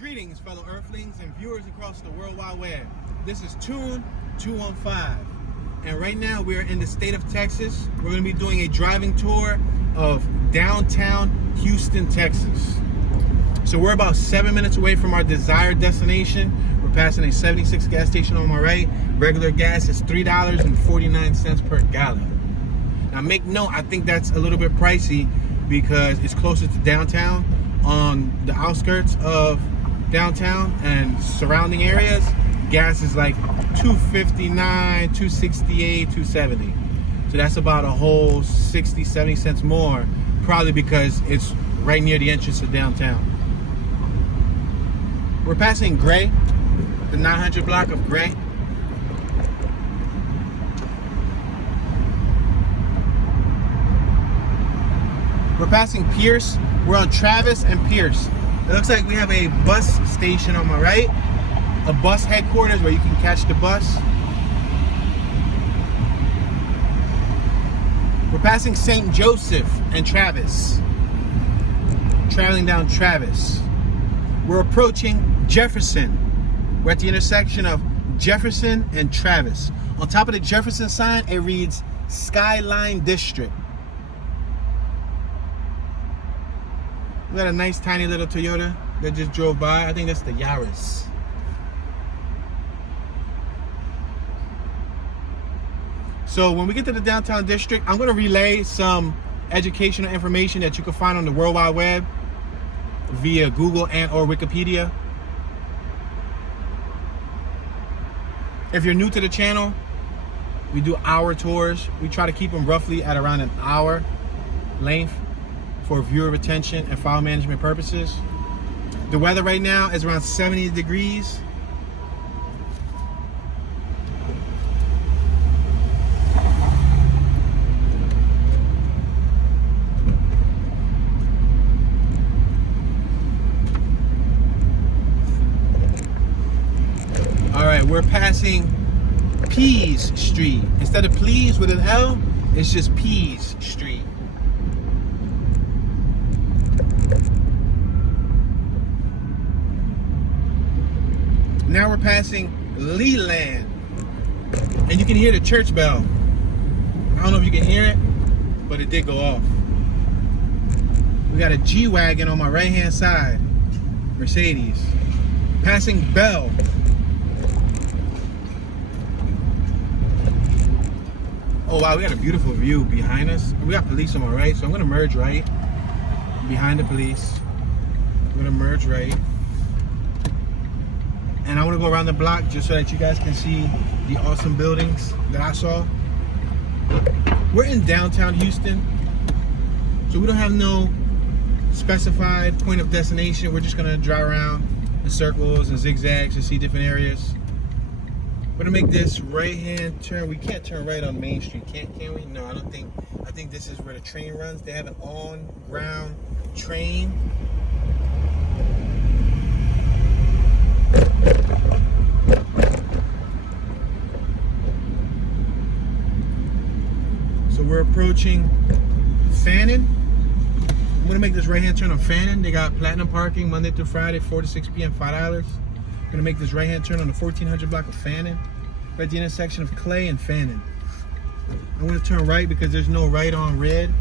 Greetings, fellow Earthlings and viewers across the World Wide Web. This is Tune 215, and right now we are in the state of Texas. We're going to be doing a driving tour of downtown Houston, Texas. So we're about 7 minutes away from our desired destination. We're passing a 76 gas station on my right. Regular gas is $3.49 per gallon. Now make note, I think that's a little bit pricey because it's closer to downtown. On the outskirts of downtown and surrounding areas, gas is like $2.59, $2.68, $2.70. So that's about a whole 60, 70 cents more, probably because it's right near the entrance of downtown. We're passing Gray, the 900 block of Gray. We're passing Pierce. We're on Travis and Pierce. It looks like we have a bus station on my right, a bus headquarters where you can catch the bus. We're passing St. Joseph and Travis. Traveling down Travis. We're approaching Jefferson. We're at the intersection of Jefferson and Travis. On top of the Jefferson sign, it reads Skyline District. We got a nice tiny little Toyota that just drove by. I think that's the Yaris. So when we get to the downtown district, I'm going to relay some educational information that you can find on the World Wide Web via Google and or Wikipedia. If you're new to the channel, we do hour tours. We try to keep them roughly at around an hour length for viewer retention and file management purposes. The weather right now is around 70 degrees. All right, we're passing Pease Street. Instead of please with an L, it's just Pease Street. Now we're passing Leland, and you can hear the church bell. I don't know if you can hear it, but it did go off. We got a G-Wagon on my right-hand side, Mercedes. Passing Bell. Oh wow, we got a beautiful view behind us. We got police on my right, so I'm gonna merge right behind the police. I'm gonna merge right. And I want to go around the block just so that you guys can see the awesome buildings that I saw. We're in downtown Houston, so we don't have no specified point of destination. We're just going to drive around in circles and zigzags to see different areas. We're going to make this right-hand turn. We can't turn right on Main Street, can we? No, I don't think. I think this is where the train runs. They have an on-ground train. So we're approaching Fannin. I'm gonna make this right-hand turn on Fannin. They got platinum parking Monday through Friday, 4 to 6 p.m., $5. I'm gonna make this right-hand turn on the 1400 block of Fannin, right at the intersection of Clay and Fannin. I'm gonna turn right because there's no right on red.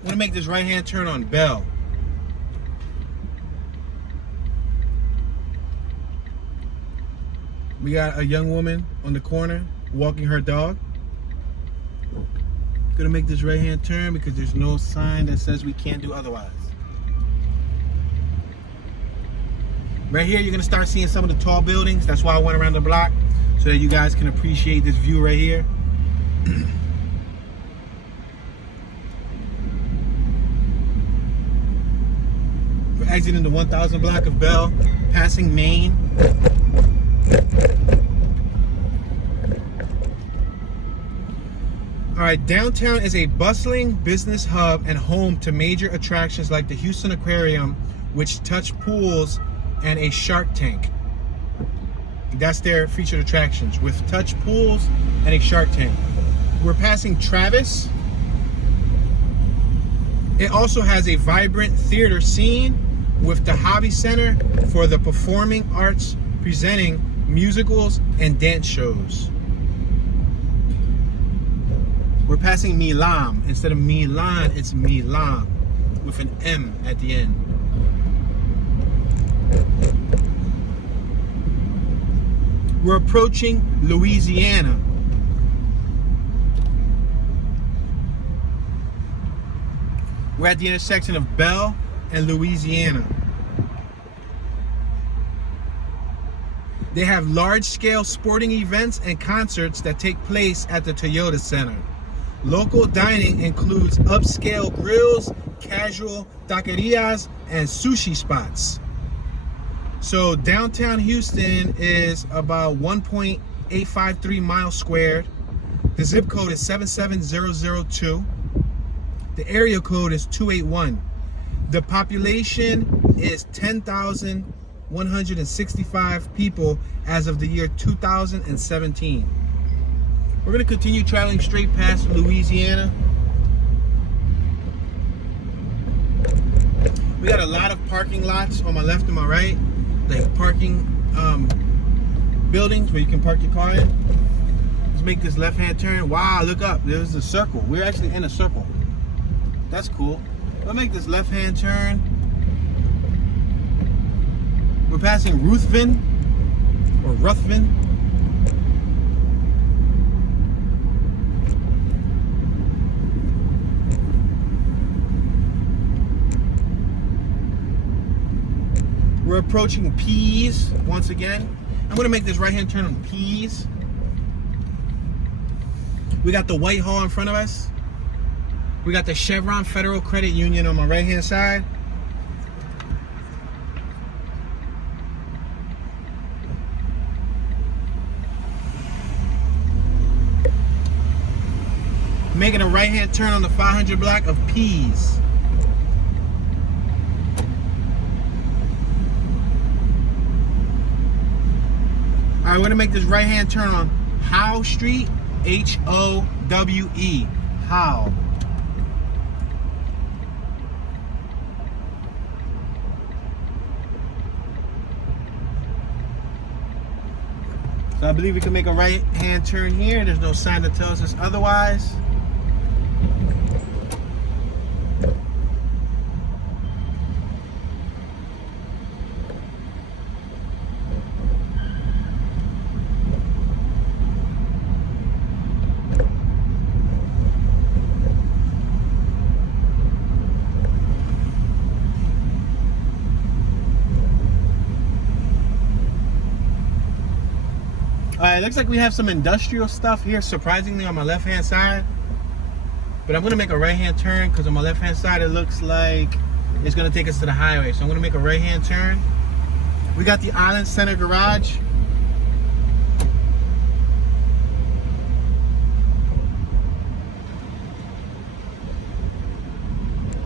I'm gonna make this right-hand turn on Bell. We got a young woman on the corner walking her dog. Gonna make this right-hand turn because there's no sign that says we can't do otherwise. Right here, you're gonna start seeing some of the tall buildings. That's why I went around the block, so that you guys can appreciate this view right here. Exiting the 1000 block of Bell, passing Main. All right, downtown is a bustling business hub and home to major attractions like the Houston Aquarium, which touch pools and a shark tank. That's their featured attractions, with touch pools and a shark tank. We're passing Travis. It also has a vibrant theater scene with the hobby center for the performing arts, presenting musicals and dance shows. We're passing Milan. Instead of Milan, it's Milan with an M at the end. We're approaching Louisiana. We're at the intersection of Bell and Louisiana. They have large-scale sporting events and concerts that take place at the Toyota Center. Local dining includes upscale grills, casual taquerias, and sushi spots. So downtown Houston is about 1.853 miles squared. The zip code is 77002. The area code is 281. The population is 10,165 people as of the year 2017. We're going to continue traveling straight past Louisiana. We got a lot of parking lots on my left and my right, like parking buildings where you can park your car in. Let's make this left-hand turn. Wow, look up. There's a circle. We're actually in a circle. That's cool. Let's make this left-hand turn. We're passing Ruthven, or Ruthven. We're approaching Pease once again. I'm gonna make this right-hand turn on Pease. We got the Whitehall in front of us. We got the Chevron Federal Credit Union on my right-hand side. Making a right-hand turn on the 500 block of Pease. All right, we're gonna make this right-hand turn on Howe Street, H-O-W-E, Howe. So I believe we can make a right-hand turn here. There's no sign that tells us otherwise. Alright, looks like we have some industrial stuff here, surprisingly, on my left-hand side. But I'm going to make a right-hand turn because on my left-hand side it looks like it's going to take us to the highway. So I'm going to make a right-hand turn. We got the Island Center Garage.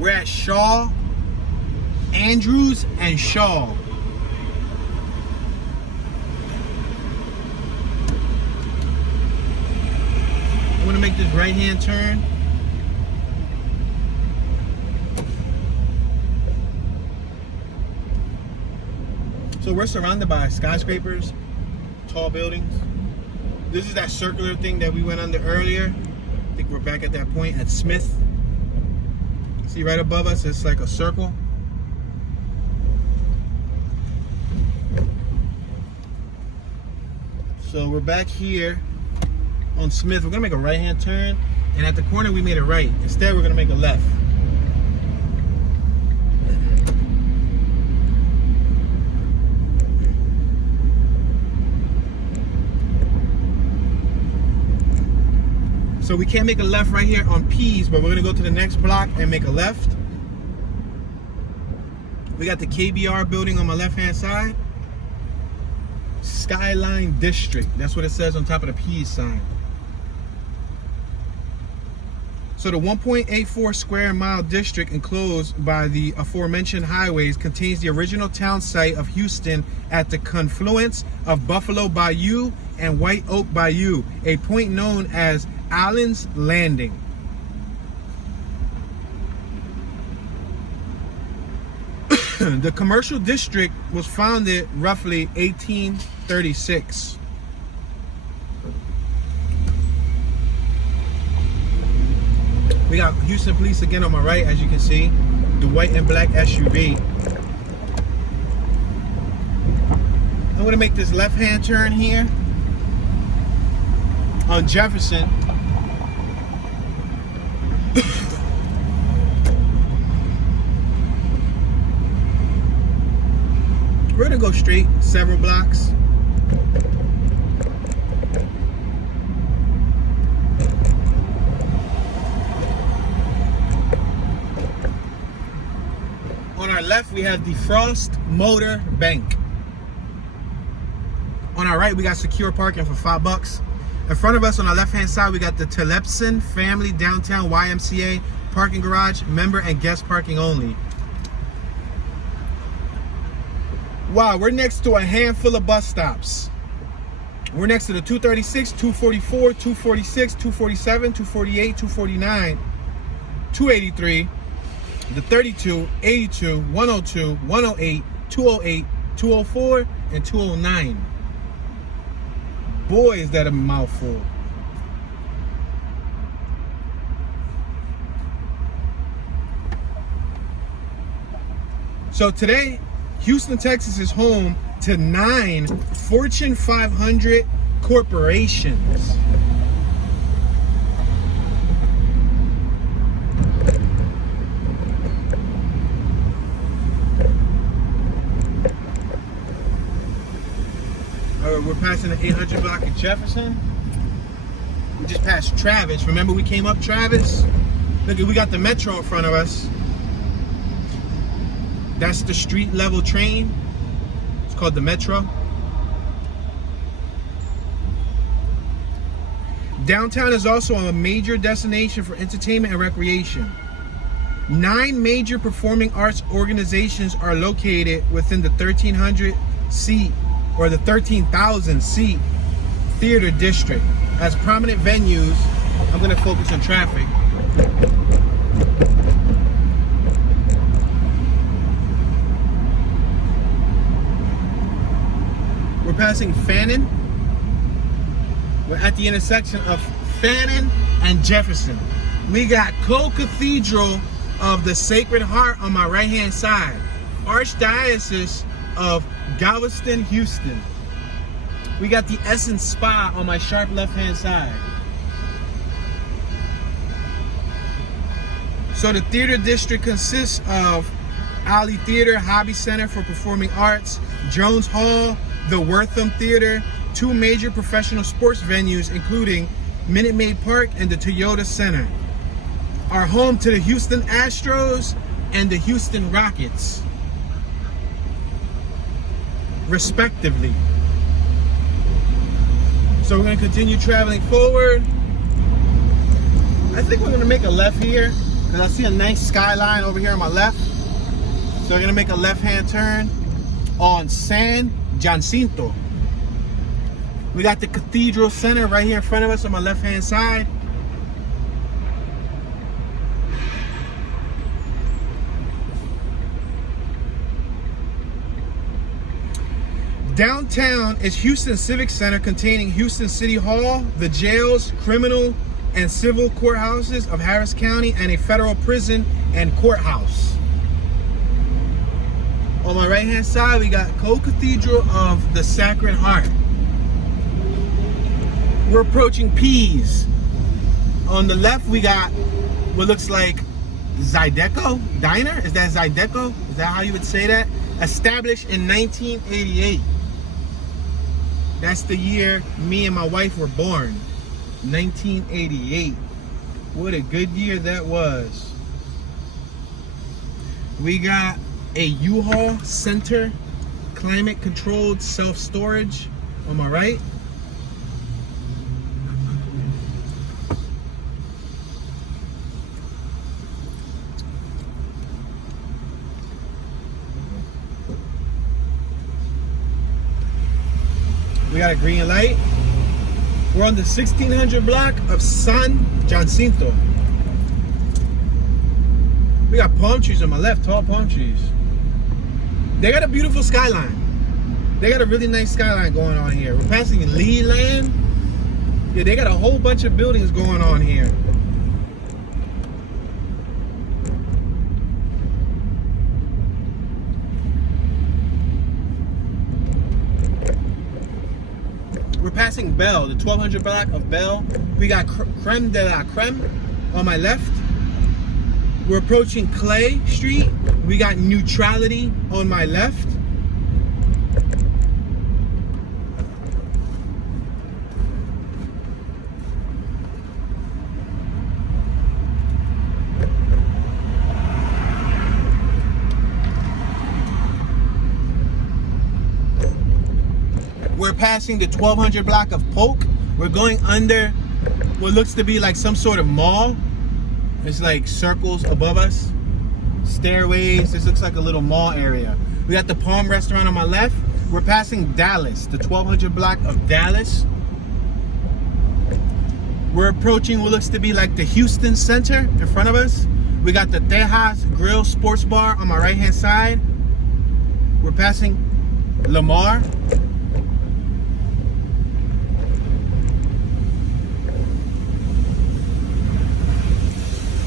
We're at Shaw, Andrews, and Shaw. I'm going to make this right-hand turn. So we're surrounded by skyscrapers, tall buildings. This is that circular thing that we went under earlier. I think we're back at that point at Smith. See right above us, it's like a circle. So we're back here on Smith. We're gonna make a right-hand turn, and at the corner we made a right. Instead, we're gonna make a left. So we can't make a left right here on Pease, but we're gonna go to the next block and make a left. We got the KBR building on my left-hand side. Skyline District. That's what it says on top of the Pease sign. So the 1.84 square mile district enclosed by the aforementioned highways contains the original town site of Houston at the confluence of Buffalo Bayou and White Oak Bayou, a point known as Allen's Landing. The commercial district was founded roughly 1836. We got Houston Police again on my right, as you can see, the white and black SUV. I'm gonna make this left-hand turn here on Jefferson. We're gonna go straight several blocks. On our left, we have the Frost Motor Bank. On our right, we got secure parking for $5. In front of us, on our left-hand side, we got the Telepson Family Downtown YMCA parking garage, member and guest parking only. Wow, we're next to a handful of bus stops. We're next to the 236, 244, 246, 247, 248, 249, 283, the 32, 82, 102, 108, 208, 204, and 209. Boy, is that a mouthful. So today, Houston, Texas is home to 9 Fortune 500 corporations. We're passing the 800 block of Jefferson. We just passed Travis. Remember we came up Travis? Look, we got the metro in front of us. That's the street level train. It's called the metro. Downtown is also a major destination for entertainment and recreation. 9 major performing arts organizations are located within the 1,300 seat or the 13,000 seat theater district. As prominent venues, I'm going to focus on traffic. We're passing Fannin. We're at the intersection of Fannin and Jefferson. We got Co-Cathedral of the Sacred Heart on my right-hand side. Archdiocese of Galveston, Houston. We got the Essence Spa on my sharp left-hand side. So the theater district consists of Alley Theater, Hobby Center for Performing Arts, Jones Hall, the Wortham Theater, 2 major professional sports venues including Maid Park and the Toyota Center, are home to the Houston Astros and the Houston Rockets, respectively. So we're going to continue traveling forward. I think we're going to make a left here because I see a nice skyline over here on my left. So we're going to make a left-hand turn on San Jacinto. We got the Cathedral Center right here in front of us on my left-hand side. Downtown is Houston Civic Center, containing Houston City Hall, the jails, criminal and civil courthouses of Harris County, and a federal prison and courthouse. On my right hand side, we got Co-Cathedral of the Sacred Heart. We're approaching Pease. On the left, we got what looks like Zydeco Diner. Is that Zydeco? Is that how you would say that? Established in 1988. That's the year me and my wife were born. 1988. What a good year that was. We got a U-Haul Center, climate controlled self-storage on my right. We got a green light. We're on the 1600 block of San Jacinto. We got palm trees on my left, tall palm trees. They got a beautiful skyline. They got a really nice skyline going on here. We're passing Lee Land. Yeah, they got a whole bunch of buildings going on here. We're passing Bell, the 1200 block of Bell. We got Creme de la Creme on my left. We're approaching Clay Street. We got Neutrality on my left. We're passing the 1200 block of Polk. We're going under what looks to be like some sort of mall. It's like circles above us, stairways. This looks like a little mall area. We got the Palm Restaurant on my left. We're passing Dallas, the 1200 block of Dallas. We're approaching what looks to be like the Houston Center in front of us. We got the Tejas Grill Sports Bar on my right hand side. We're passing Lamar.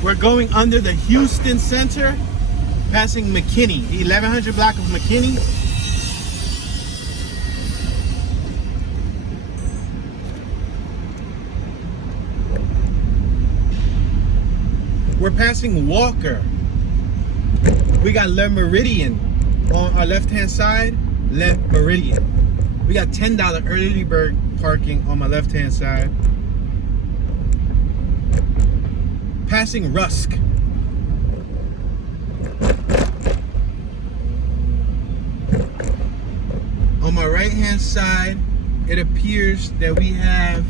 We're going under the Houston Center, passing McKinney, the 1100 block of McKinney. We're passing Walker. We got Le Meridian on our left-hand side, Le Meridian. We got $10 early bird parking on my left-hand side. Passing Rusk. On my right hand side, it appears that we have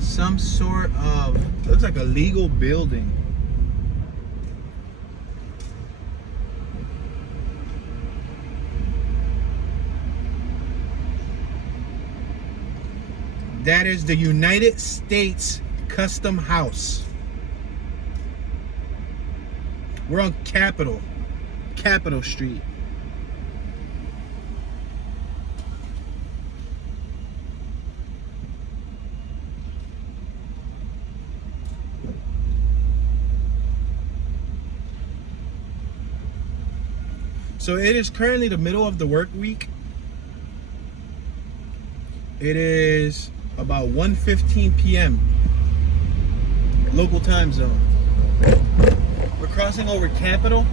some sort of, looks like a legal building. That is the United States Custom House. We're on Capitol Street. So it is currently the middle of the work week. It is about 1:15 p.m. local time zone. We're crossing over Capitol.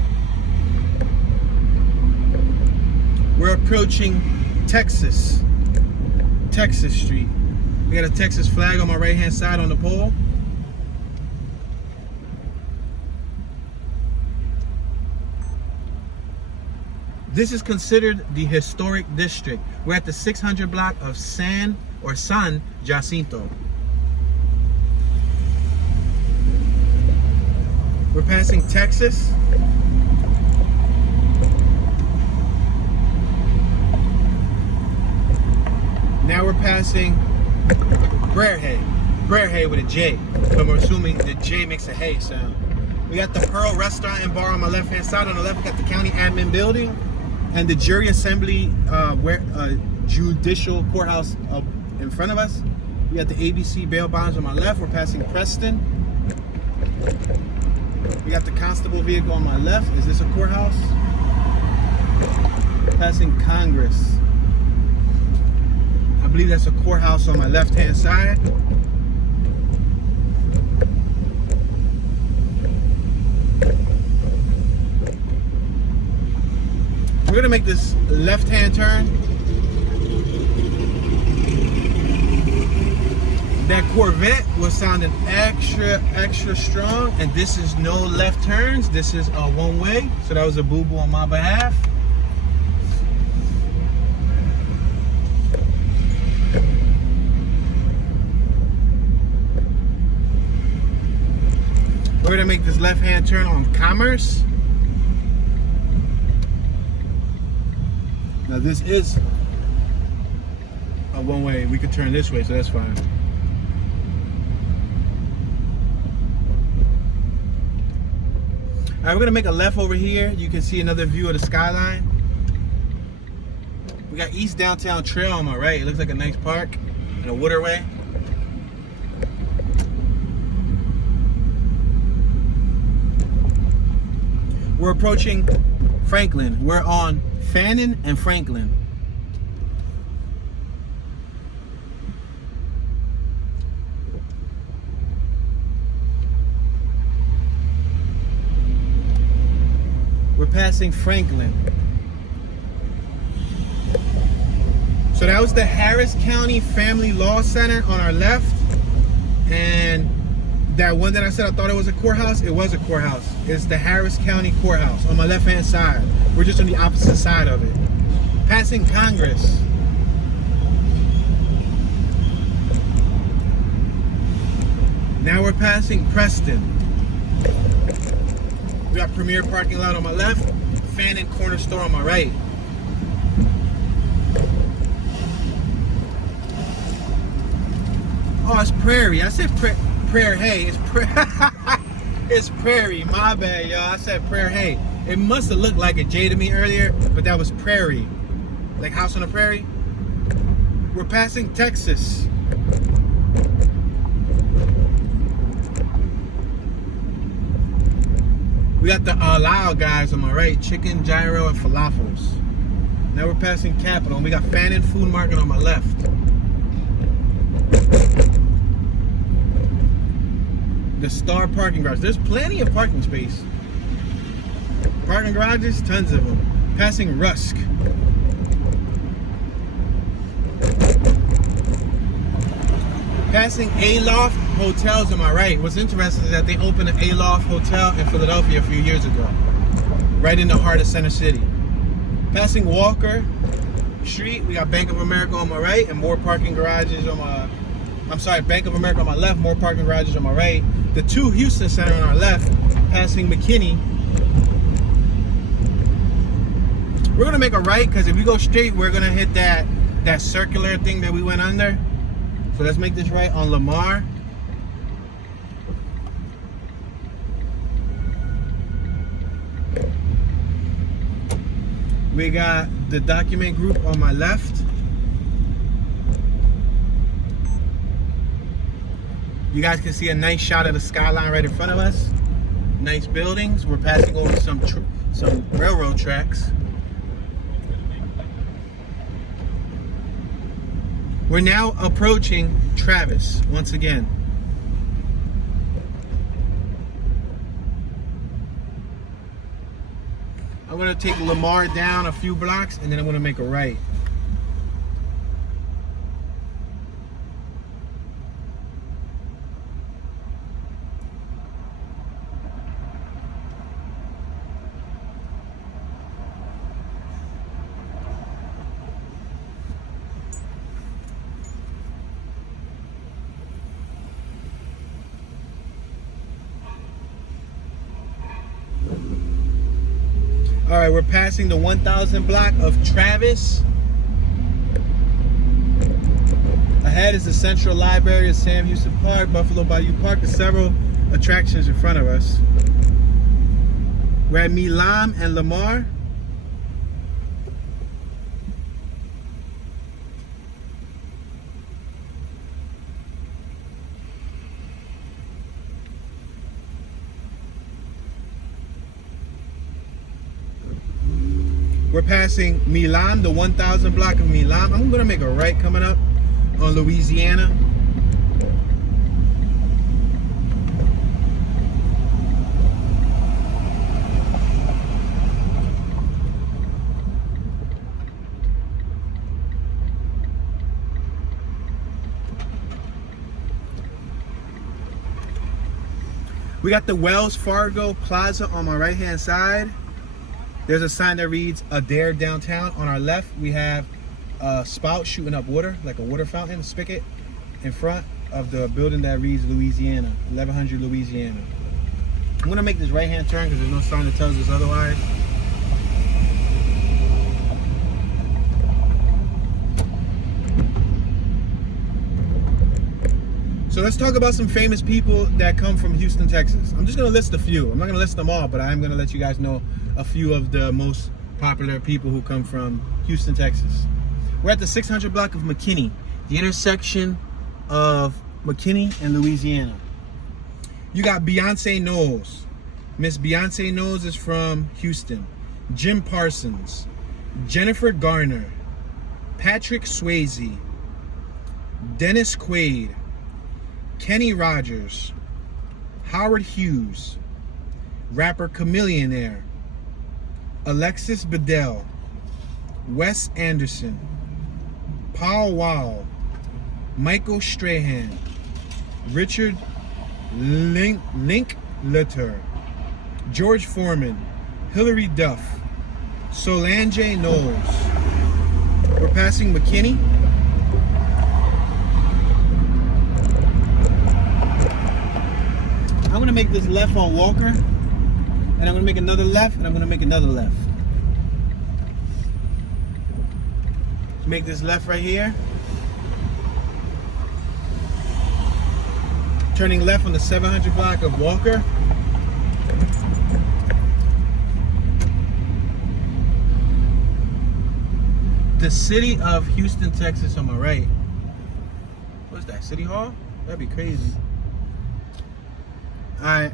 We're approaching Texas Street. We got a Texas flag on my right hand side on the pole. This is considered the historic district. We're at the 600 block of San Jacinto. We're passing Texas. Now we're passing Brearhay with a J. But we're assuming the J makes a hey sound. We got the Pearl Restaurant and Bar on my left hand side. On the left, we got the County Admin Building and the Jury Assembly Judicial Courthouse in front of us. We got the ABC bail bonds on my left. We're passing Preston. We got the constable vehicle on my left. Is this a courthouse? Passing Congress. I believe that's a courthouse on my left-hand side. We're gonna make this left-hand turn. That Corvette was sounding extra strong, and this is no left turns. This is a one-way, so that was a boo-boo on my behalf. We're gonna make this left-hand turn on Commerce. Now this is a one way. We could turn this way, so that's fine. All right, we're gonna make a left over here. You can see another view of the skyline. We got East Downtown Trail on my right. It looks like a nice park and a waterway. We're approaching Franklin. We're on Fannin and Franklin. We're passing Franklin. So that was the Harris County Family Law Center on our left. And that one that I said I thought it was a courthouse, it was a courthouse. It's the Harris County Courthouse on my left-hand side. We're just on the opposite side of it. Passing Congress. Now we're passing Preston. We got Premier parking lot on my left, Fannin Corner Store on my right. Oh, it's Prairie. I said Prairie. Hey, it's Prairie. My bad, y'all. I said Prairie. Hey, it must have looked like a J to me earlier, but that was Prairie. Like House on the Prairie. We're passing Texas. We got the Alao guys on my right, chicken, gyro, and falafels. Now we're passing Capitol, and we got Fannin Food Market on my left. The Star Parking Garage. There's plenty of parking space. Parking garages, tons of them. Passing Rusk. Passing Aloft Hotels on my right. What's interesting is that they opened an Aloft Hotel in Philadelphia a few years ago, right in the heart of Center City. Passing Walker Street, we got Bank of America on my right and more parking garages on my, Bank of America on my left, more parking garages on my right. The 2 Houston Center on our left, passing McKinney. We're gonna make a right, because if we go straight, we're gonna hit that circular thing that we went under. So let's make this right on Lamar. We got the document group on my left. You guys can see a nice shot of the skyline right in front of us. Nice buildings. We're passing over some railroad tracks. We're now approaching Travis once again. I'm gonna take Lamar down a few blocks and then I'm gonna make a right. All right, we're passing the 1000 block of Travis. Ahead is the Central Library of Sam Houston Park, Buffalo Bayou Park. There's several attractions in front of us. We're at Milam and Lamar. We're passing Milan, the 1000 block of Milan. I'm gonna make a right coming up on Louisiana. We got the Wells Fargo Plaza on my right hand side. There's a sign that reads Adair Downtown. On our left, we have a spout shooting up water, like a water fountain, spigot, in front of the building that reads Louisiana, 1100 Louisiana. I'm gonna make this right-hand turn because there's no sign that tells us otherwise. let's talk about some famous people that come from Houston, Texas. I'm just gonna list a few. I'm not gonna list them all, but I'm gonna let you guys know a few of the most popular people who come from Houston, Texas. We're at the 600 block of McKinney, the intersection of McKinney and Louisiana. You got Beyonce Knowles. Miss Beyonce Knowles is from Houston. Jim Parsons, Jennifer Garner, Patrick Swayze, Dennis Quaid, Kenny Rogers, Howard Hughes, rapper Chameleonaire, Alexis Bledel, Wes Anderson, Paul Wall, Michael Strahan, Richard Linklater, George Foreman, Hilary Duff, Solange Knowles. We're passing McKinney. I'm gonna make this left on Walker, and I'm gonna make another left, and I'm gonna make another left. Let's make this left right here. Turning left on the 700 block of Walker. The city of Houston, Texas on my right. What's that, City Hall? That'd be crazy. Alright,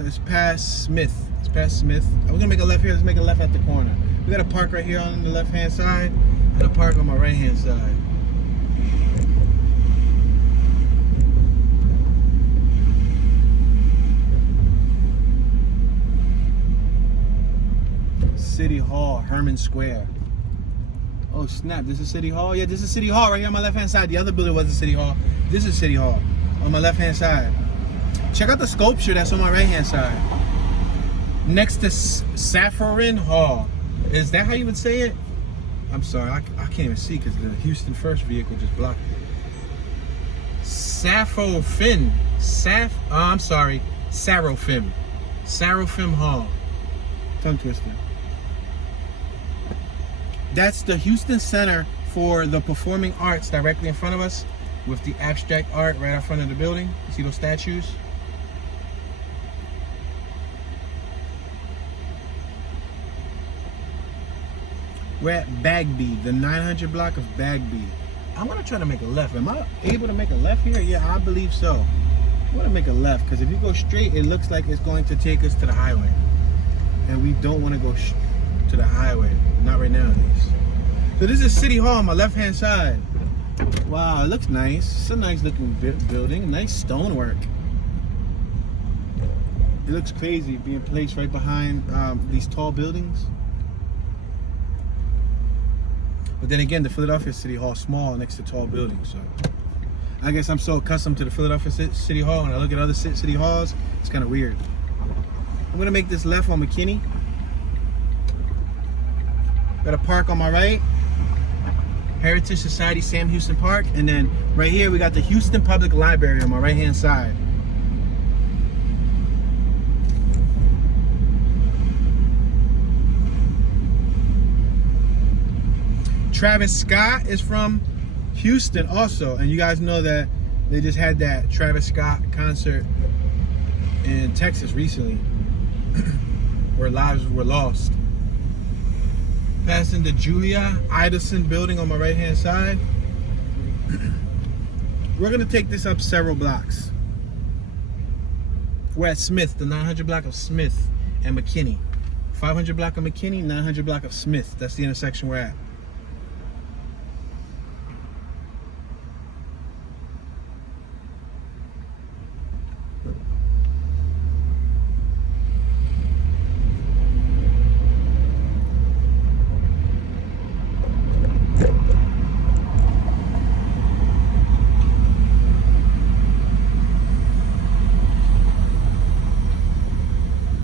let's pass Smith. Let's pass Smith. We're gonna make a left here. Let's make a left at the corner. We got a park right here on the left hand side and a park on my right hand side. City Hall, Herman Square. Oh snap, this is City Hall? Yeah, this is City Hall right here on my left hand side. The other building wasn't City Hall. This is City Hall on my left hand side. Check out the sculpture that's on my right hand side. Next to Saffron Hall. Is that how you would say it? I'm sorry, I can't even see because the Houston First vehicle just blocked it. Sarofim Hall. Tongue twister. That's the Houston Center for the Performing Arts directly in front of us with the abstract art right out front of the building. You see those statues? We're at Bagby, the 900 block of Bagby. I'm gonna try to make a left. Am I able to make a left here? Yeah, I believe so. I wanna make a left because if you go straight, it looks like it's going to take us to the highway. And we don't wanna go to the highway. Not right now, at least. So this is City Hall on my left-hand side. Wow, it looks nice. It's a nice looking building, nice stonework. It looks crazy being placed right behind these tall buildings. But then again, the Philadelphia City Hall is small next to tall buildings. So I guess I'm so accustomed to the Philadelphia City Hall, and I look at other city halls, it's kind of weird. I'm gonna make this left on McKinney. Got a park on my right. Heritage Society Sam Houston Park. And then right here we got the Houston Public Library on my right hand side. Travis Scott is from Houston also, and you guys know that they just had that Travis Scott concert in Texas recently where lives were lost. Passing the Julia Idelson building on my right hand side. We're gonna take this up several blocks. We're at Smith, the 900 block of Smith and McKinney. 500 block of McKinney, 900 block of Smith. That's the intersection we're at.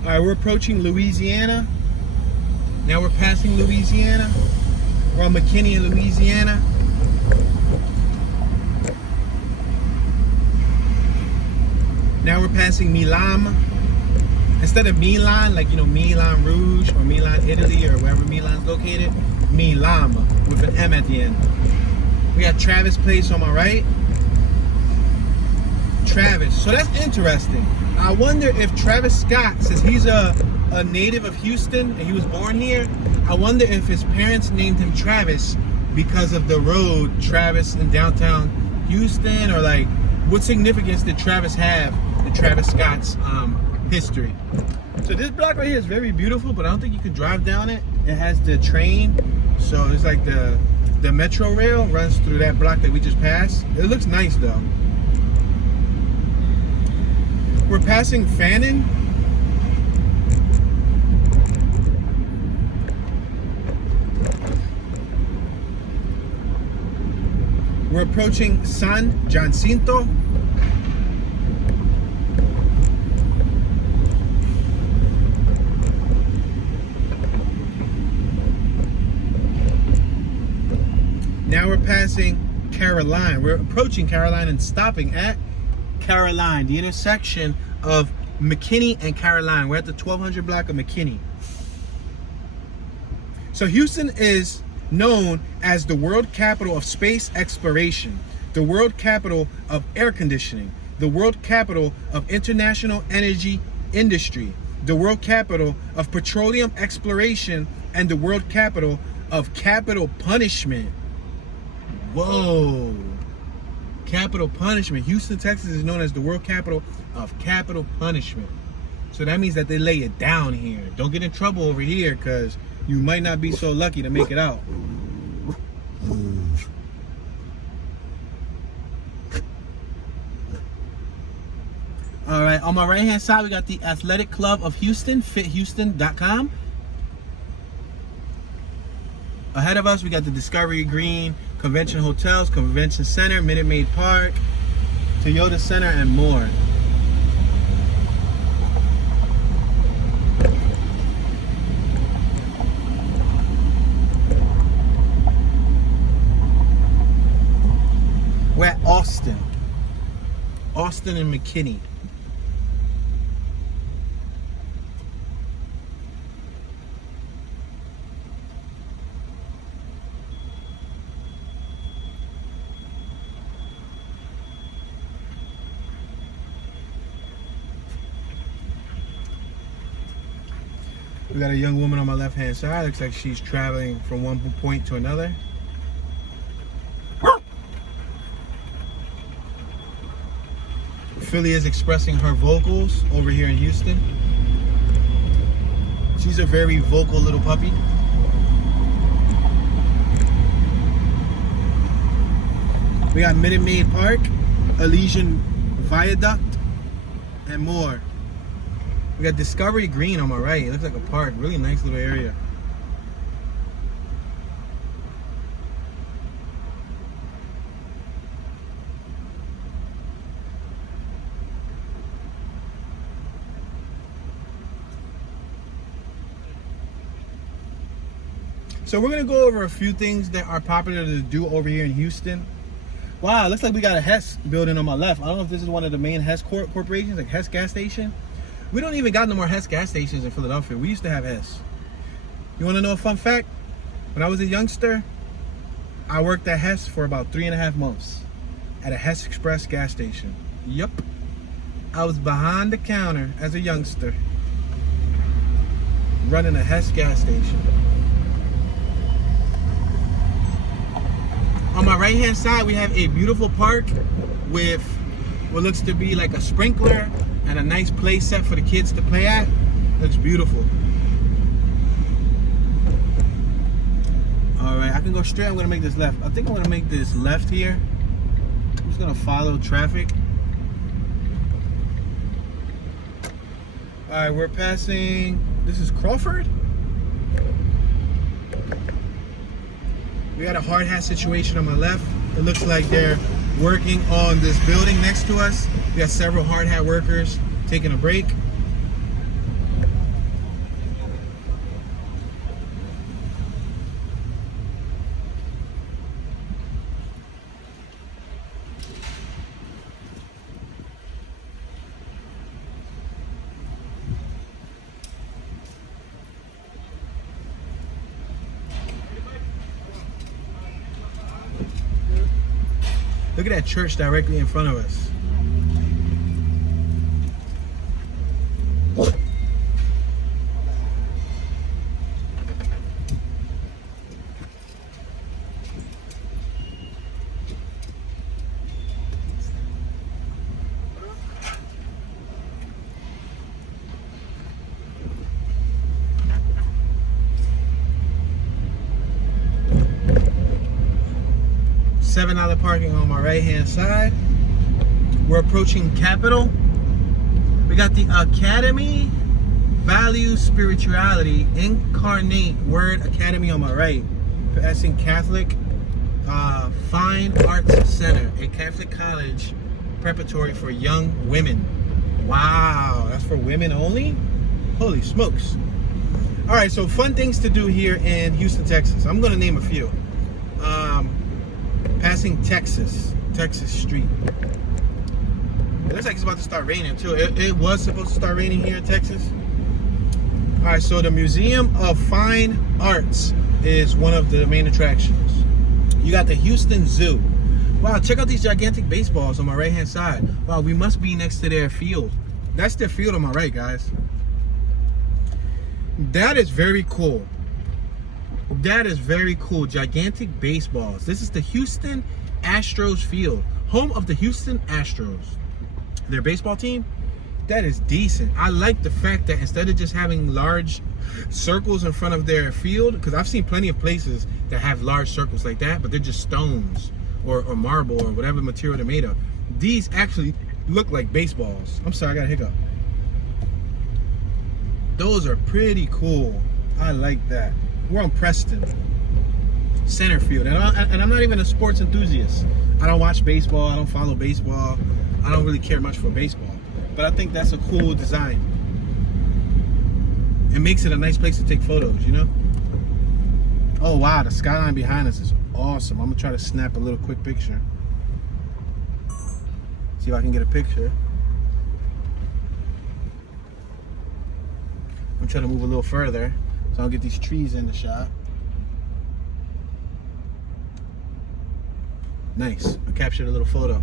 All right, we're approaching Louisiana. Now we're passing Louisiana. We're on McKinney in Louisiana. Now we're passing Milan. Instead of Milan, like, you know, Milan Rouge or Milan, Italy, or wherever Milan's located, Milan with an M at the end. We got Travis Place on my right. Travis. So that's interesting. I wonder if Travis Scott, since he's a native of Houston and he was born here, I wonder if his parents named him Travis because of the road Travis in downtown Houston, or like what significance did Travis have in Travis Scott's history. So this block right here is very beautiful, but I don't think you can drive down it. It has the train, so it's like the metro rail runs through that block that we just passed. It looks nice though. We're passing Fannin. We're approaching San Jacinto. Now we're passing Caroline. We're approaching Caroline and stopping at Caroline, the intersection of McKinney and Caroline. We're at the 1200 block of McKinney. So Houston is known as the world capital of space exploration, the world capital of air conditioning, the world capital of international energy industry, the world capital of petroleum exploration, and the world capital of capital punishment. Whoa. Capital punishment. Houston, Texas is known as the world capital of capital punishment. So that means that they lay it down here. Don't get in trouble over here, because you might not be so lucky to make it out. All right, on my right hand side, we got the Athletic Club of Houston, fithouston.com. Ahead of us, we got the Discovery Green Convention Hotels, Convention Center, Maid Park, Toyota Center, and more. We're at Austin and McKinney. We got a young woman on my left hand side. Looks like she's traveling from one point to another. Philly is expressing her vocals over here in Houston. She's a very vocal little puppy. We got Maid Park, Elysian Viaduct, and more. We got Discovery Green on my right. It looks like a park. Really nice little area. So we're going to go over a few things that are popular to do over here in Houston. Wow, looks like we got a Hess building on my left. I don't know if this is one of the main Hess corporations, like Hess gas station. We don't even got no more Hess gas stations in Philadelphia. We used to have Hess. You want to know a fun fact? When I was a youngster, I worked at Hess for about 3.5 months at a Hess Express gas station. Yup. I was behind the counter as a youngster running a Hess gas station. On my right hand side, we have a beautiful park with what looks to be like a sprinkler and a nice play set for the kids to play at. Looks beautiful. All right, I can go straight. I'm gonna make this left. I think I'm gonna make this left here. I'm just gonna follow traffic. All right, we're passing, this is Crawford. We got a hard hat situation on my left. It looks like they're working on this building next to us. We got several hard hat workers taking a break. Look at that church directly in front of us. $7 parking on my right-hand side. We're approaching Capitol. We got the Academy, Value, Spirituality, Incarnate Word Academy on my right. Passing Catholic Fine Arts Center, a Catholic college preparatory for young women. Wow, that's for women only? Holy smokes. All right, so fun things to do here in Houston, Texas. I'm gonna name a few. Passing Texas Street. It looks like it's about to start raining too. It was supposed to start raining here in Texas. All right, so the Museum of Fine Arts is one of the main attractions. You got the Houston Zoo. Wow, check out these gigantic baseballs on my right-hand side. Wow, we must be next to their field. That's their field on my right, guys. That is very cool. That is very cool. Gigantic baseballs. This is the Houston Astros field, home of the Houston Astros. Their baseball team. That is decent. I like the fact that instead of just having large circles in front of their field, because I've seen plenty of places that have large circles like that, but they're just stones or marble or whatever material they're made of. These actually look like baseballs. I'm sorry, I got a hiccup. Those are pretty cool. I like that. We're on Preston center field, and I'm not even a sports enthusiast. I don't watch baseball. I don't follow baseball. I don't really care much for baseball. But I think that's a cool design. It makes it a nice place to take photos, you know? Oh wow, the skyline behind us is awesome. I'm gonna try to snap a little quick picture. See if I can get a picture. I'm trying to move a little further so I'll get these trees in the shot. Nice, I captured a little photo.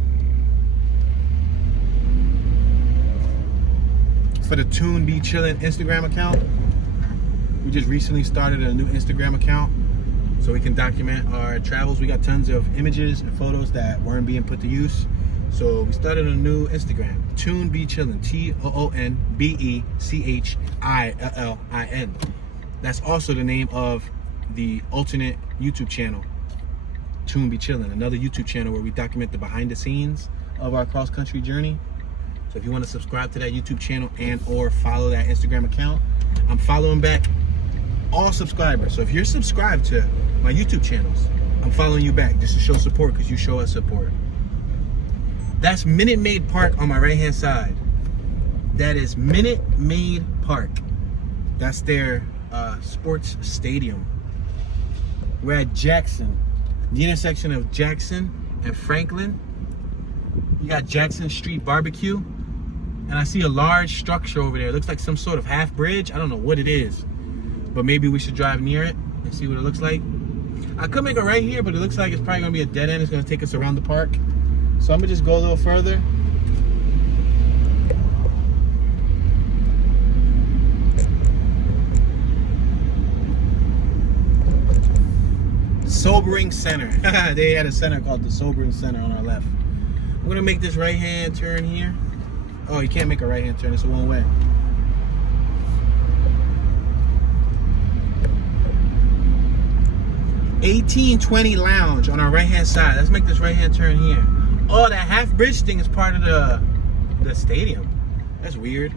For the Tune Be Chillin' Instagram account. We just recently started a new Instagram account so we can document our travels. We got tons of images and photos that weren't being put to use. So we started a new Instagram, Tune Be Chillin', TOONBECHILLIN. That's also the name of the alternate YouTube channel, Tune Be Chillin', another YouTube channel where we document the behind the scenes of our cross-country journey. So if you want to subscribe to that YouTube channel and or follow that Instagram account, I'm following back all subscribers. So if you're subscribed to my YouTube channels, I'm following you back just to show support because you show us support. That's Maid Park on my right-hand side. That is Maid Park. That's their sports stadium. We're at Jackson, the intersection of Jackson and Franklin. You got Jackson Street Barbecue. And I see a large structure over there. It looks like some sort of half bridge. I don't know what it is, but maybe we should drive near it and see what it looks like. I could make it right here, but it looks like it's probably gonna be a dead end. It's gonna take us around the park. So I'm gonna just go a little further. Sobering Center. They had a center called the Sobering Center on our left. I'm gonna make this right-hand turn here. Oh, you can't make a right-hand turn, it's a one-way. $18.20 lounge on our right-hand side. Let's make this right-hand turn here. Oh, that half bridge thing is part of the stadium. That's weird.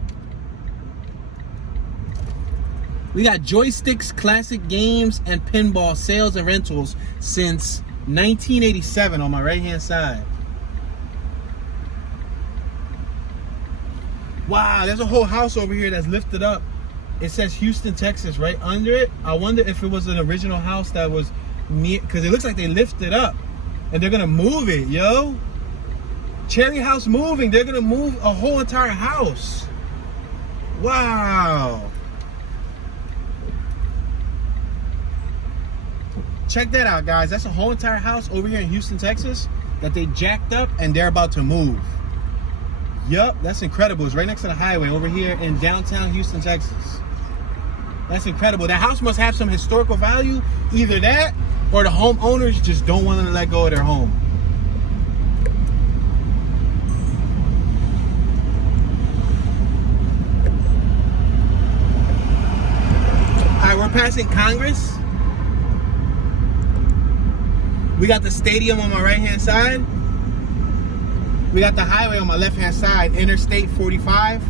We got joysticks, classic games, and pinball sales and rentals since 1987 on my right-hand side. Wow, there's a whole house over here that's lifted up. It says Houston, Texas right under it. I wonder if it was an original house that was near, because it looks like they lifted up and they're gonna move it, yo. Cherry House moving. They're gonna move a whole entire house. Wow. Check that out, guys. That's a whole entire house over here in Houston, Texas that they jacked up and they're about to move. Yup, that's incredible. It's right next to the highway over here in downtown Houston, Texas. That's incredible. That house must have some historical value. Either that or the homeowners just don't want to let go of their home. All right, we're passing Congress. We got the stadium on my right-hand side. We got the highway on my left-hand side, Interstate 45.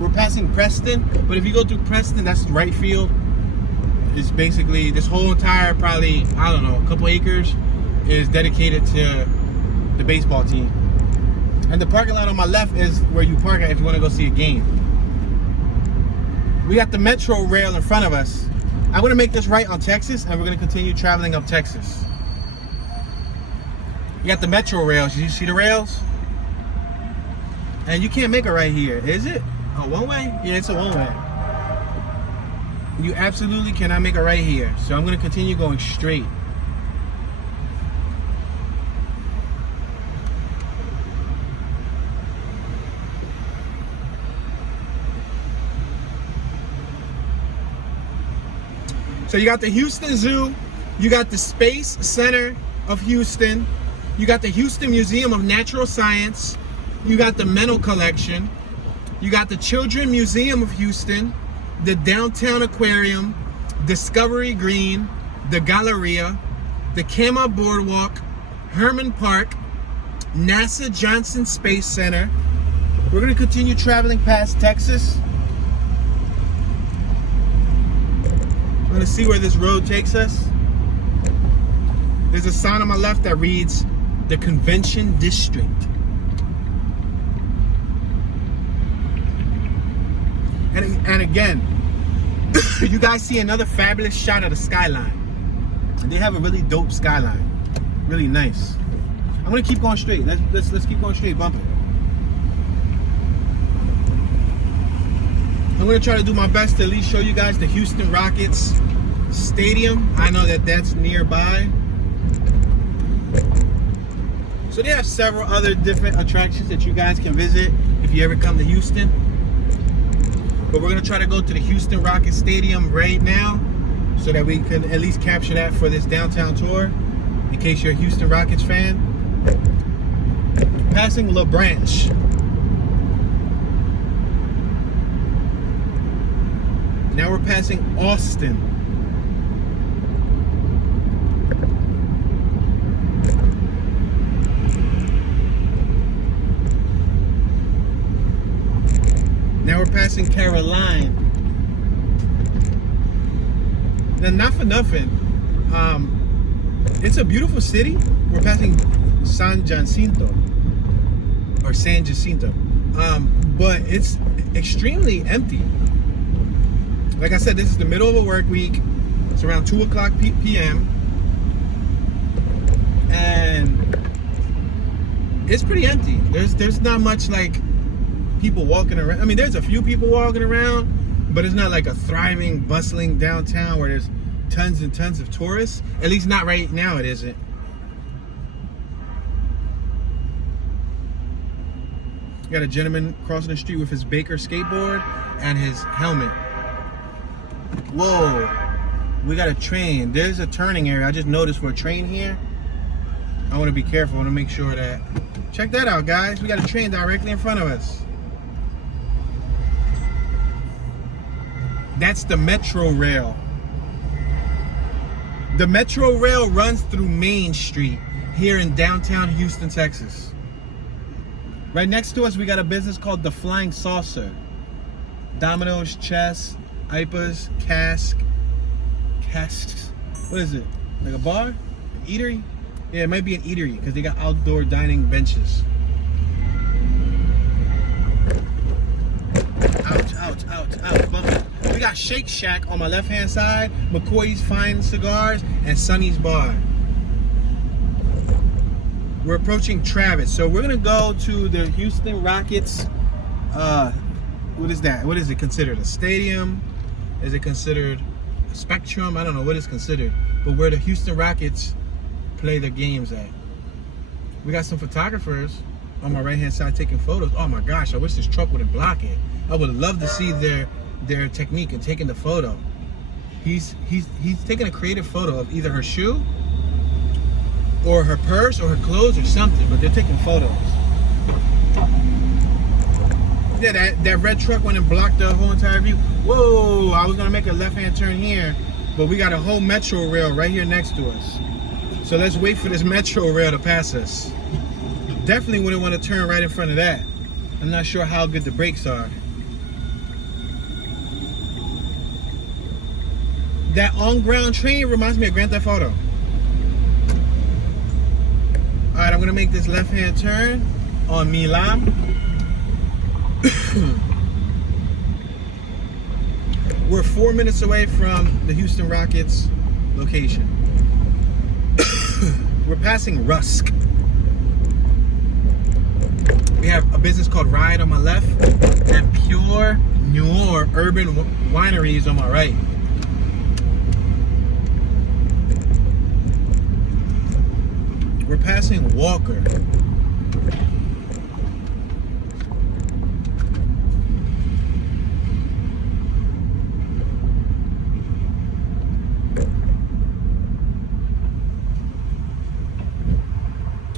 We're passing Preston, but if you go through Preston, that's right field. It's basically this whole entire, probably, I don't know, a couple acres is dedicated to the baseball team. And the parking lot on my left is where you park at if you want to go see a game. We got the metro rail in front of us. I'm going to make this right on Texas, and we're going to continue traveling up Texas. You got the metro rails. You see the rails? And you can't make a right here, is it? A one-way? Yeah, it's a one-way. You absolutely cannot make a right here. So I'm going to continue going straight. So you got the Houston Zoo, you got the Space Center of Houston, you got the Houston Museum of Natural Science, you got the Mental Collection, you got the Children Museum of Houston, the Downtown Aquarium, Discovery Green, the Galleria, the Kama Boardwalk, Herman Park, NASA Johnson Space Center. We're going to continue traveling past Texas. We're going to see where this road takes us. There's a sign on my left that reads, the Convention District. And again, you guys see another fabulous shot of the skyline. They have a really dope skyline. Really nice. I'm going to keep going straight. Let's keep going straight, bump it. I'm going to try to do my best to at least show you guys the Houston Rockets Stadium. I know that that's nearby. So they have several other different attractions that you guys can visit if you ever come to Houston. But we're going to try to go to the Houston Rockets Stadium right now so that we can at least capture that for this downtown tour in case you're a Houston Rockets fan. Passing La Branch. Now we're passing Austin. Now we're passing Caroline. Now, not for nothing, it's a beautiful city. We're passing San Jacinto, but it's extremely empty. Like I said, this is the middle of a work week. It's around 2 o'clock p.m. and it's pretty empty. There's not much like people walking around. I mean, there's a few people walking around, but it's not like a thriving, bustling downtown where there's tons and tons of tourists. At least not right now, it isn't. Got a gentleman crossing the street with his Baker skateboard and his helmet. Whoa, we got a train. There's a turning area. I just noticed for a train here. I want to be careful. I want to make sure that... Check that out, guys. We got a train directly in front of us. That's the Metro Rail. The Metro Rail runs through Main Street here in downtown Houston, Texas. Right next to us, we got a business called The Flying Saucer. Domino's, chess, IPAs, casks. What is it? Like a bar? An eatery? Yeah, it might be an eatery because they got outdoor dining benches. Ouch. Bump it. We got Shake Shack on my left-hand side, McCoy's Fine Cigars, and Sonny's Bar. We're approaching Travis, so we're gonna go to the Houston Rockets. What is that? What is it considered? A stadium? Is it considered a spectrum? I don't know what it's considered, but where the Houston Rockets play their games at. We got some photographers on my right-hand side taking photos. Oh my gosh, I wish this truck wouldn't block it. I would love to see their technique in taking the photo. He's taking a creative photo of either her shoe or her purse or her clothes or something, but they're taking photos. Yeah, that red truck went and blocked the whole entire view. Whoa, I was gonna make a left-hand turn here, but we got a whole metro rail right here next to us. So let's wait for this metro rail to pass us. Definitely wouldn't want to turn right in front of that. I'm not sure how good the brakes are. That on-ground train reminds me of Grand Theft Auto. Alright, I'm gonna make this left-hand turn on Milam. We're 4 minutes away from the Houston Rockets location. We're passing Rusk. We have a business called Ride on my left and Pure Noir Urban Wineries on my right. We're passing Walker.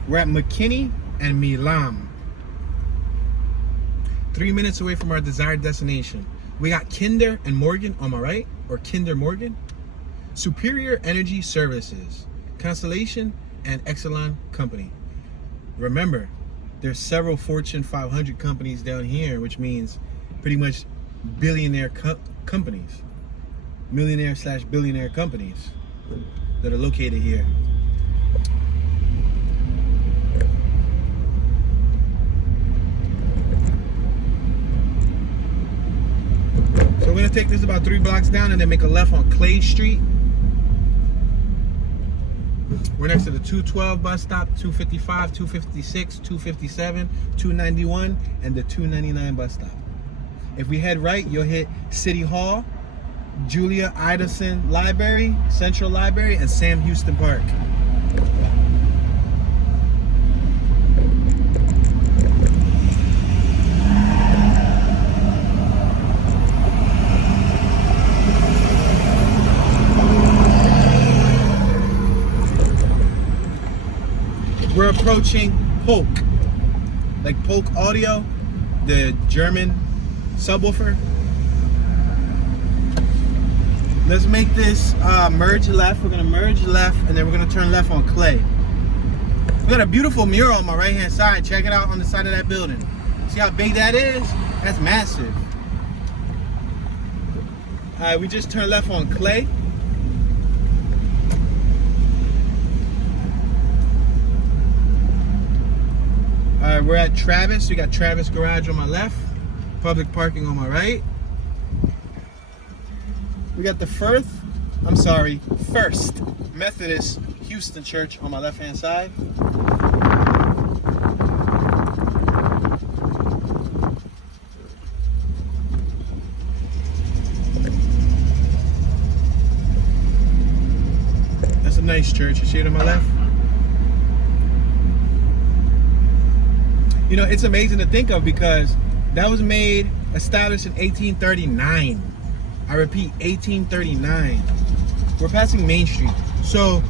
We're at McKinney and Milam. 3 minutes away from our desired destination. We got Kinder and Morgan on my right, or Kinder Morgan. Superior Energy Services, Constellation, and Exelon Company. Remember, there's several Fortune 500 companies down here, which means pretty much billionaire companies. Millionaire/billionaire companies that are located here. So we're gonna take this about 3 blocks down and then make a left on Clay Street. We're next to the 212 bus stop, 255, 256, 257, 291, and the 299 bus stop. If we head right, you'll hit City Hall, Julia Idelson Library, Central Library, and Sam Houston Park. We're approaching Polk, like Polk Audio, the German subwoofer. Let's make this merge left. We're gonna merge left and then we're gonna turn left on Clay. We got a beautiful mural on my right hand side. Check it out on the side of that building. See how big that is? That's massive. All right, we just turned left on Clay. All right, we're at Travis. We got Travis Garage on my left, public parking on my right. We got the First Methodist Houston Church on my left-hand side. That's a nice church. You see it on my left? You know, it's amazing to think of because that was established in 1839. I repeat, 1839. We're passing Main Street. So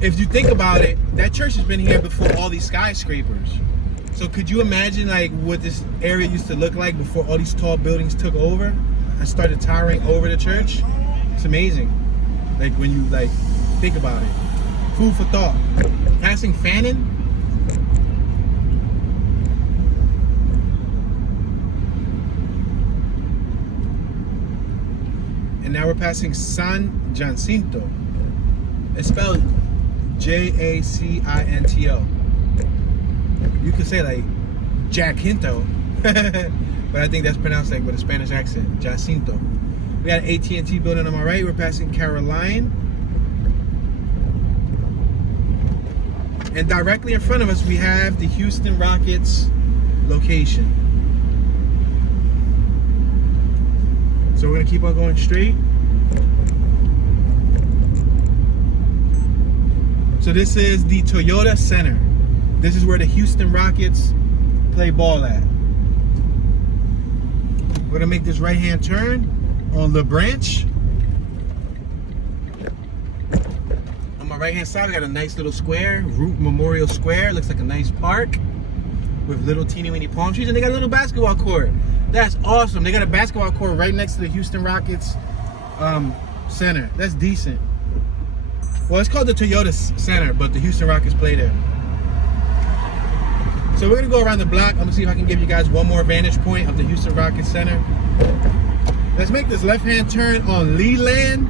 if you think about it, that church has been here before all these skyscrapers. So could you imagine like what this area used to look like before all these tall buildings took over and started towering over the church? It's amazing. Like when you like think about it. Food for thought. Passing Fannin. And now we're passing San Jacinto. It's spelled Jacinto. You could say like Jacinto, but I think that's pronounced like with a Spanish accent, Jacinto. We got an AT&T building on my right. We're passing Caroline. And directly in front of us, we have the Houston Rockets location. So we're gonna keep on going straight. So this is the Toyota Center. This is where the Houston Rockets play ball at. We're gonna make this right-hand turn on La Branch. On my right-hand side, we got a nice little square, Root Memorial Square. Looks like a nice park with little teeny-weeny palm trees, and they got a little basketball court. That's awesome. They got a basketball court right next to the Houston Rockets center. That's decent. Well, it's called the Toyota Center, but the Houston Rockets play there. So we're gonna go around the block. I'm gonna see if I can give you guys one more vantage point of the Houston Rockets Center. Let's make this left-hand turn on Leland.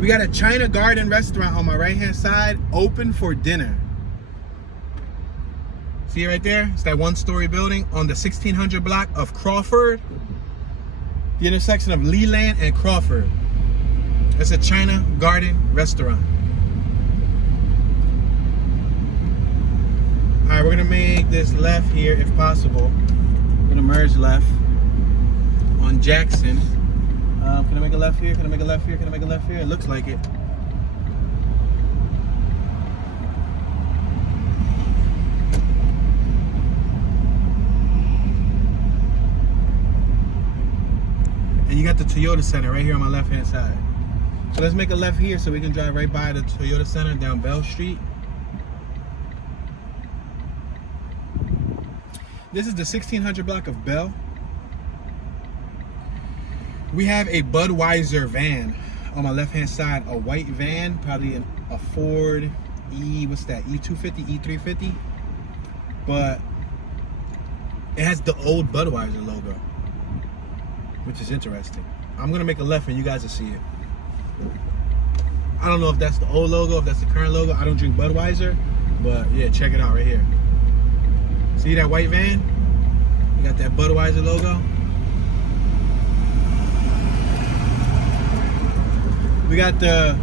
We got a China Garden restaurant on my right-hand side, open for dinner. See it right there? It's that one-story building on the 1600 block of Crawford. The intersection of Leland and Crawford. It's a China Garden restaurant. All right, we're gonna make this left here if possible. We're gonna merge left on Jackson. Can I make a left here? Can I make a left here? Can I make a left here? It looks like it. And you got the Toyota Center right here on my left-hand side. So let's make a left here so we can drive right by the Toyota Center down Bell Street. This is the 1600 block of Bell. We have a Budweiser van on my left-hand side, a white van, probably a Ford what's that, E250, E350, but it has the old Budweiser logo, which is interesting. I'm gonna make a left and you guys will see it. I don't know if that's the old logo, if that's the current logo. I don't drink Budweiser, but yeah, check it out right here. See that white van? You got that Budweiser logo. We got the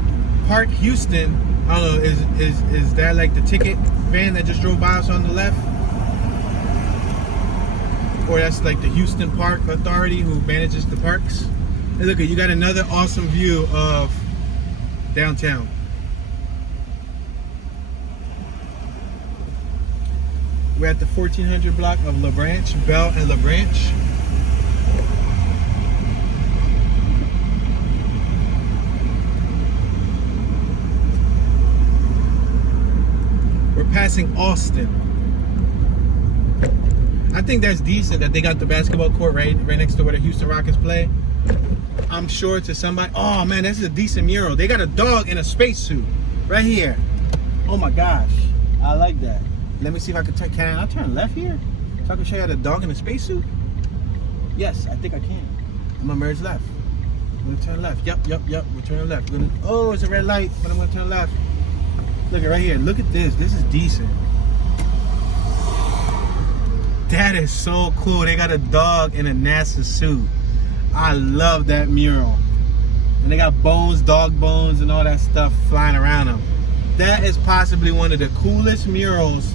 Park Houston. I don't know, is that like the ticket van that just drove by us on the left? Or that's like the Houston Park Authority who manages the parks. Hey, look, you got another awesome view of downtown. We're at the 1400 block of La Branch, Bell and La Branch. We're passing Austin. I think that's decent that they got the basketball court right next to where the Houston Rockets play. I'm sure to somebody, oh man, this is a decent mural. They got a dog in a spacesuit right here. Oh my gosh, I like that. Let me see if I can turn. Can I turn left here so I can show you the dog in a spacesuit? Yes, I think I can. I'm gonna merge left. I'm gonna turn left. Yep. We're turning left. Oh, it's a red light, but I'm gonna turn left. Look at right here. Look at this. This is decent. That is so cool. They got a dog in a NASA suit. I love that mural. And they got bones, dog bones, and all that stuff flying around them. That is possibly one of the coolest murals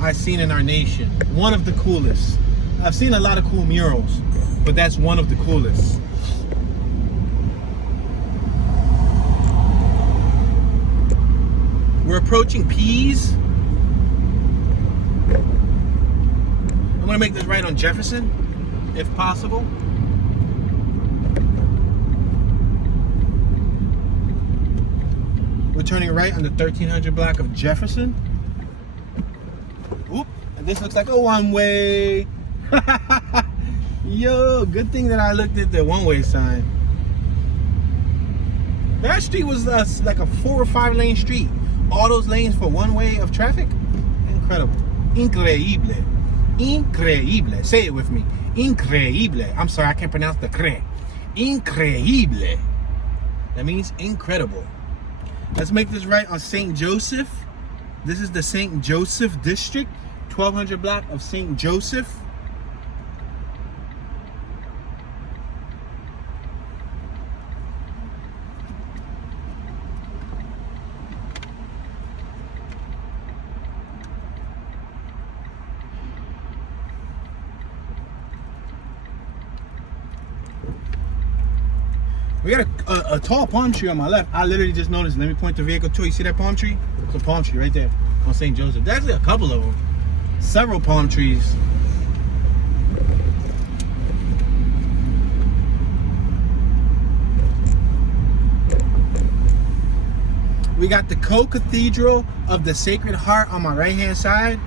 I've seen in our nation. One of the coolest. I've seen a lot of cool murals, but that's one of the coolest. We're approaching Pease. I'm gonna make this right on Jefferson, if possible. We're turning right on the 1300 block of Jefferson. Oop, and this looks like a one-way. Yo, good thing that I looked at the one-way sign. That street was like a 4 or 5 lane street. All those lanes for one way of traffic. Incredible. Increíble. Increíble. Say it with me. Increíble. I'm sorry, I can't pronounce the cre. Increíble. That means incredible. Let's make this right on St. Joseph. This is the St. Joseph district. 1200 block of St. Joseph. We got a tall palm tree on my left. I literally just noticed. Let me point the vehicle to you. See that palm tree? It's a palm tree right there on St. Joseph. There's actually a couple of them. Several palm trees. We got the Co-Cathedral of the Sacred Heart on my right-hand side.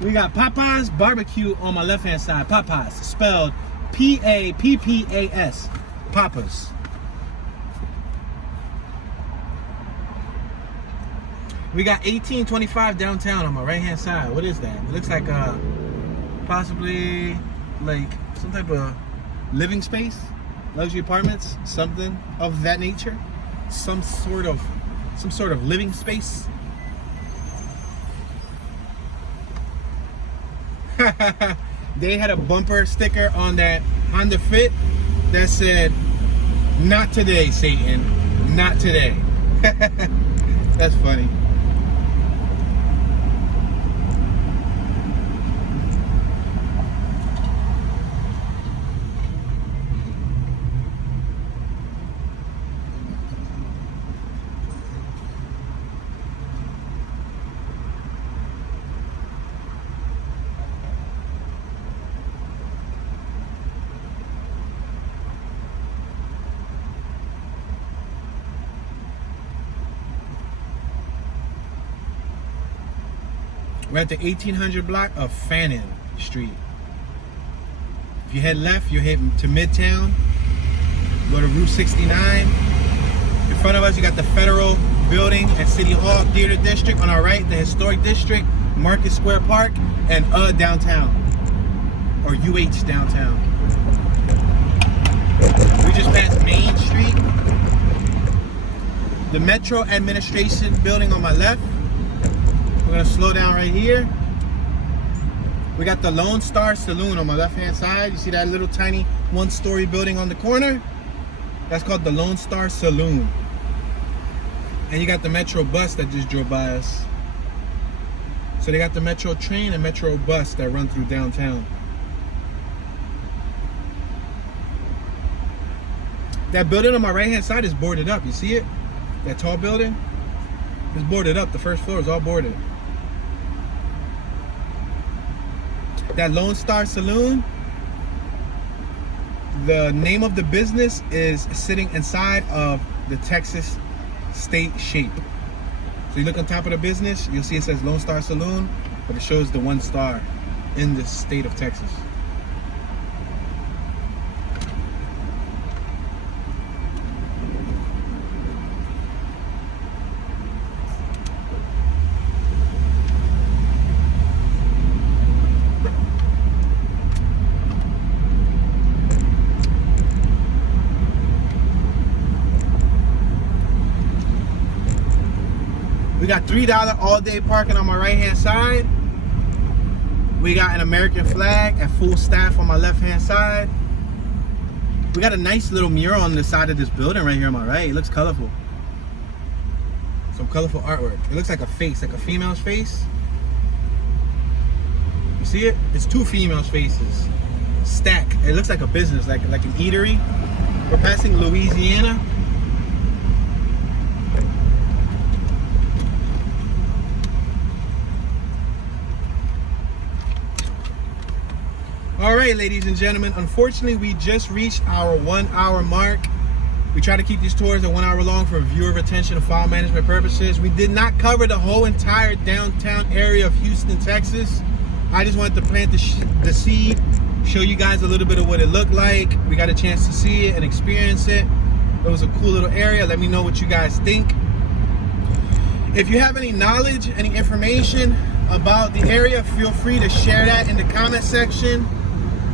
We got Papa's Barbecue on my left-hand side. Papa's, spelled P-A-P-P-A-S. Papa's. We got 1825 downtown on my right-hand side. What is that? It looks like possibly like some type of living space, luxury apartments, something of that nature. Some sort of living space. They had a bumper sticker on that Honda Fit that said, "Not today, Satan, not today." That's funny. We're at the 1800 block of Fannin Street. If you head left, you're heading to Midtown. Go to Route 69. In front of us, you got the Federal Building and City Hall Theater District. On our right, the Historic District, Market Square Park, and downtown, or UH downtown. We just passed Main Street. The Metro Administration Building on my left. We're gonna slow down right here. We got the Lone Star Saloon on my left-hand side. You see that little tiny one-story building on the corner? That's called the Lone Star Saloon. And you got the Metro bus that just drove by us. So they got the Metro train and Metro bus that run through downtown. That building on my right-hand side is boarded up. You see it? That tall building? It's boarded up. The first floor is all boarded. That Lone Star Saloon, the name of the business is sitting inside of the Texas state shape. So you look on top of the business, you'll see it says Lone Star Saloon, but it shows the one star in the state of Texas. We got $3 all-day parking on my right-hand side. We got an American flag at full staff on my left-hand side. We got a nice little mural on the side of this building right here on my right. It looks colorful. Some colorful artwork. It looks like a face, like a female's face. You see it? It's two females' faces. Stack. It looks like a business, like an eatery. We're passing Louisiana. All right, ladies and gentlemen, unfortunately, we just reached our 1 hour mark. We try to keep these tours at 1 hour long for viewer retention and file management purposes. We did not cover the whole entire downtown area of Houston, Texas. I just wanted to plant the seed, show you guys a little bit of what it looked like. We got a chance to see it and experience it. It was a cool little area. Let me know what you guys think. If you have any knowledge, any information about the area, feel free to share that in the comment section.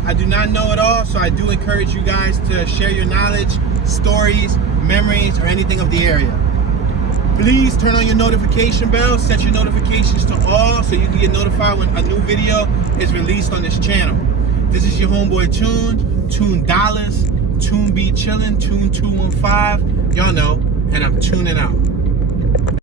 I do not know it all, so I do encourage you guys to share your knowledge, stories, memories, or anything of the area. Please turn on your notification bell, set your notifications to all so you can get notified when a new video is released on this channel. This is your homeboy Tune Dollars, Tune Be Chillin', Tune 215. Y'all know, and I'm tuning out.